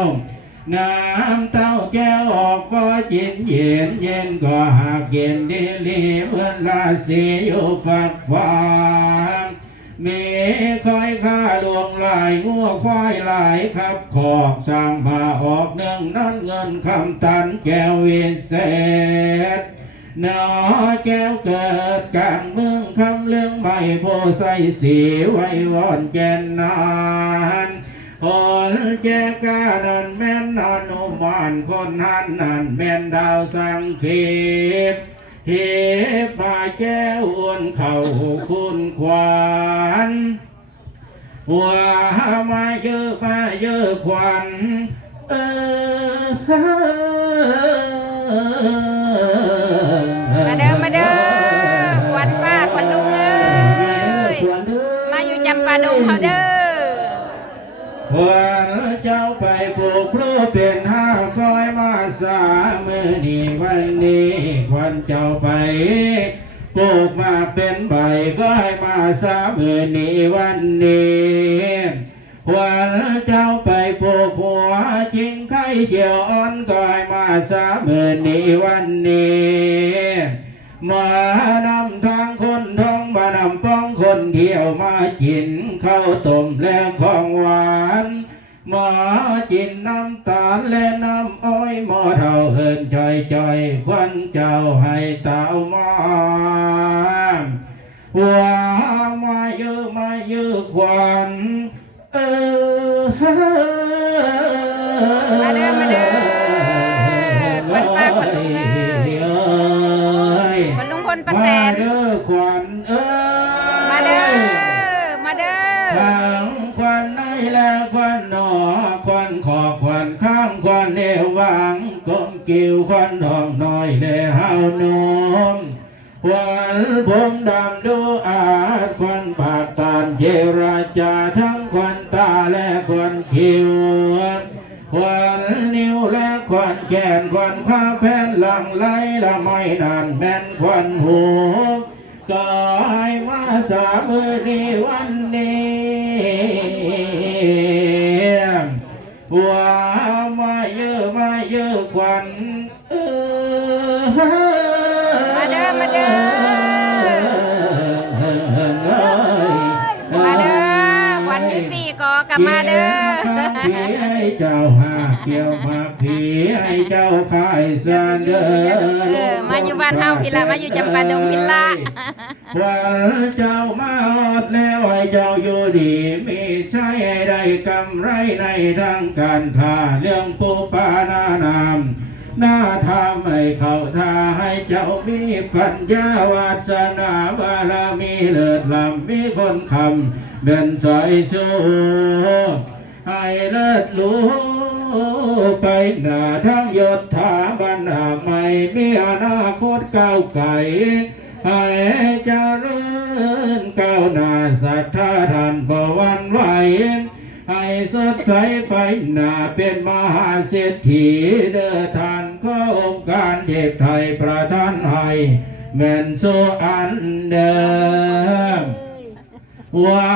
วน้ำเต้าแก้วออกก็จินเย็นเย็นก็หากเย็นดีลีเมือนราศีอยู่ฝักฟางมีคอยข้าลวงลายงัวควายหลายครับขอกสร้างมาออกเนื่องนั้นเงินคำตันแก้วเวิเศษนอแก้วเกิดกลางเมืองคำเรื่องใหม่โพใสสีไว้วอนแกนนาน โอนแจกานันแม่นอนุมานคนหันนันแม่นดาวสังคีบเฮพาแก้วอ้วนเข่าคุณควานหัวมาเยอะมาเยอะควันเออมาเด้อมาเด้อขวัญป้าขวัญลุงเอ้ยมาอยู่จำปาดงเขาเด้อ เพื่อนเจ้าไปปลูกพลูเป็นห้าคอยมาสามือนี้วันนี้ควันเจ้าไปปลูกมาเป็นใบก็ให้มาสามือนี้วันนี้วันเจ้าไปปลูกหัวจริงไข่เขียวอ่อนก็ให้มาสามือนี้วันนี้มานำทา คนเที่ยวมากินข้าวต้มและของหวานมาจินน้ำตาลและน้ำอ้อยหมอเท่าเฮินจอยจอยควันเจ้าให้เต้ามาว่ามาเยอะมาเยอะควันเออมาเด้อมาเด้อขวัญป้าขวัญลุงเอ้ยขวัญลุงพลป้าแตมานเด้อข กลมกิ้วควันทองน้อยและเฮานมควันผมดำดูอาจควันปากตานเจราจาทั้งควันตาและควันคิ้วควันนิ้วและควันแขนควันข้าแผ่นหลังไหลละไม่นานแม่นควันหูกายมาสามือนี้วันนี้ มาเด้อมาเด้อมาเด้อขวัญอยู่สี่กอกลับมาเด้อผีให้เจ้าหาเกี่ยวมาผีให้เจ้าขายสานเด้อมาอยู่บ้านเฮาพี่ละมาอยู่จำปาดงพี่ละวันเจ้ามาฮอดแล้วให้เจ้าอยู่ดีมีใช้ให้ได้กำไรในทางการค้าเรื่องปูปลาหน้านาม หน้าทำให้เขาทาให้เจ้ามีปัญญาวาสนาบารมีเลิศลำมีคนคำเดินสอยสู้ให้เลิศรู้ไปหน้าทั้งยศถาบรรดาไม่มีอนาคตก้าวไกลให้เจริญก้าวหน้าศรัทธาท่านบ่วันไหวให้สดใสไปหน้าเป็นมหาเศรษฐีเด้อท่าน ก็องค์การเทพไทยประทานให้แม่นสุอันเดิมว่า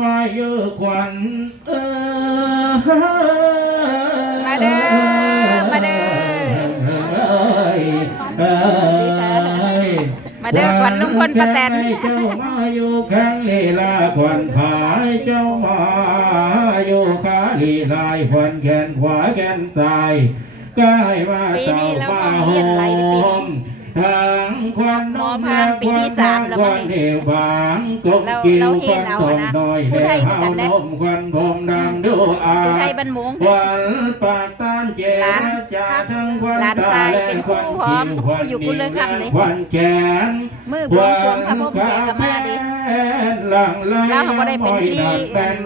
มาเยอะควันเออมาเด้อมาเด้อมาเด้อขวัญลุงพลป้าแตนเจ้ามาอยู่แข้งลีลาขวัญขายเจ้ามาอยู่ขาลีลายขวัญแขนขวาแขนซ้าย กายมาปีนี้แล้วมาความเรียนไหลในปีนี้ทางควันหมอพานปีที่สามแล้วคมั้วังนนี่เหวบางกลมเรากิ้วเราคเห็วันนเอาทองนะน้อยผู้แล้ไทยเฮาเหมือนกันนะนมควันผมดังดูอา ผู้ไทยบ้านหมงวันปากตานเจรจาทั้งควันหลานตาชายและเป็นควันครูพร้อมคิ้วครูอยู่กุลเรือนคำเลยควันแขนมือบวงสรวงพระพุทธแกก็มาดิหลังไหล แล้วเขาบ่ได้เป็นพิธี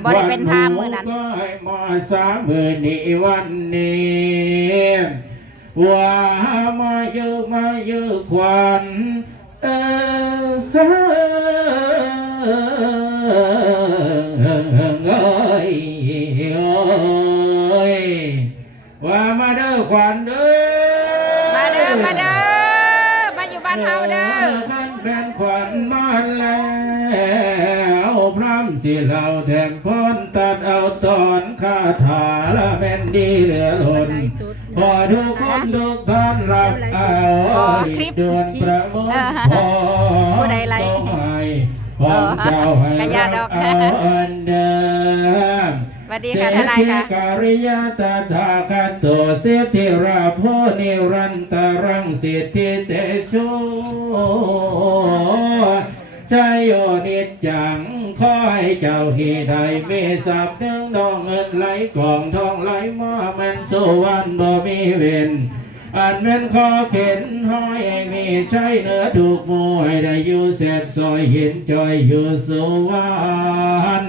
บ่ได้เป็นพราหมณ์มื้อนั้นก็ให้มาสามมือนี้วันนี้ว่ามาเยอะมาเยอะควันเออเอ้ยโอ้ยว่ามาเด้อควันเด้อ มาเด้อมาเด้อมาอยู่บ้านเฮาเด้อ ท่าน เป็นขวัญมาแล้วพร้ำสิเราแทนพ้นตัดเอาตอนคาถาละแม่นดีเหลือล้นพอทุกคนทุกท่านรับเอาอ๋อคลิปดวนประมวลเออพอผู้ใดไลฟ์ทรงให้ของเจ้าให้กะยาดรัอกบเอาอันเดิมส วัสดีค่ะทนายค่ะเศรษฐิการิยาตถาคตโตเสถิราโพนิรันตรังสิทธิเตโชใจโยนิจจังคอยเจ้าที่ใดมีทรัพย์เนื่องดองเงินไหลกองทองไหลมาแม่นสวรรค์บ่มีเว้นอันเป็นขอเข็นห้อยให้มีใช้เนื้อถูกมวยได้อยู่เสร็จซอยเห็นจอยอยู่สวรรค์อัน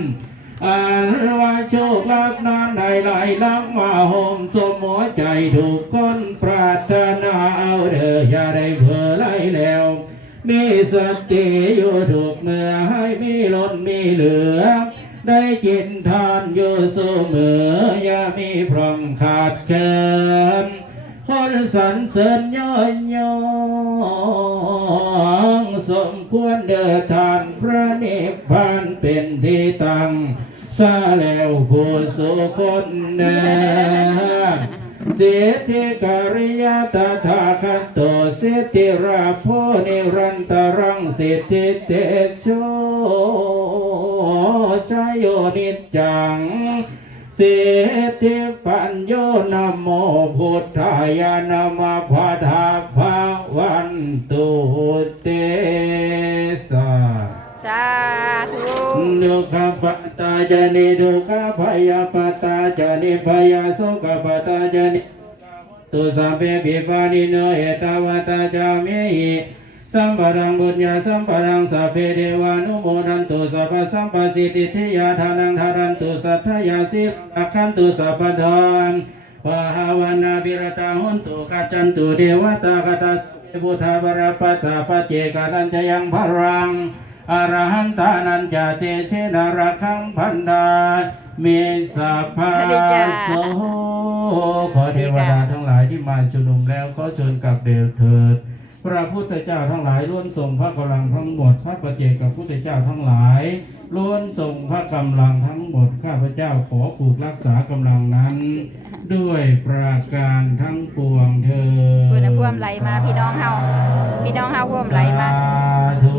ว่าโชคลาภนานใดไหลลังมาโฮมสมหัวใจถูกคนปรารถนาเอาเด้ออย่าได้เผื่อไหลแล้ว มีสติอยู่ถูกเมื่อให้มีล้นมีเหลือ ได้กินทานอยู่เสมออย่ามีพร่องขาดเกิน สรรเสริญย่อยยองสมควรเดินทานพระนิพพานเป็นที่ตั้งซาแล้วผู้สุคนเดินเสียทิการิยาตถาคตโตเสยติราโพนิรันตรังสิทธิเตโชชยโยนิจจังสิทธิ ปัญโยนโมพุทธายานามาพาทาภาวันตุเตสาสาธุดุขปตาจนิดุขพยาปตาจนิพยาสุขปตาจนิตุสัพเพปิปานิโนเอตาวตาจามิ สัมปะรังบุญญาสัมปะรังสัพเพเทวานุโมดันตุสัพพะสัมปสิทธิทิยาทานังทารันตุสัทธยาสิอักขันตุสัพพะทานปะหาวนาบิรตาหุนตุกัจจันตุเทวตากตาสุพุทธาบรปัสสะปะเจกานันจะยังพรังอรหันตานันจาเตเชนารักขังพันดาเมสัพพาสวัสดีจ้าโสขอเทวดาทั้งหลายที่มาชุมนุมแล้วขอเชิญกลับเดวเถิด พระพุทธเจ้าทั้งหลายล้วนส่งพระกำลังทั้งหมด พระประเจกกับพุทธเจ้าทั้งหลายล้วนส่งพระกำลังทั้งหมด ข้าพเจ้าขอผูกรักษากำลังนั้น ด้วยประการทั้งปวงเธอญเพื่อนพ่วมไหลมาพี่น้องเฮาพี่น้องเฮาพ่วมไหลมาสาธุ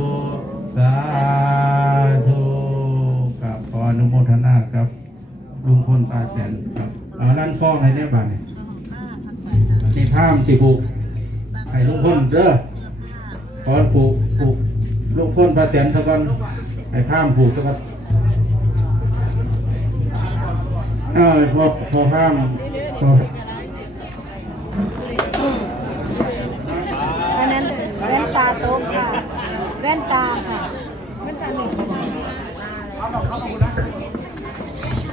สาธุกับขออนุโมทนากับลุงพลตาแสนครับเอาลั่นคล้องให้ได้บ้างนี่ผ้ามสิบุก ให้ลุงพลเด้อขอผูกผูกลุงพลตาแสนสักก่อนให้ผ้ามผูกสักก่อนเออพอพอผ้ามพออันนั้นแว่นตาโต๊ะค่ะ แว่นตาค่ะ แว่นตาหนึ่ง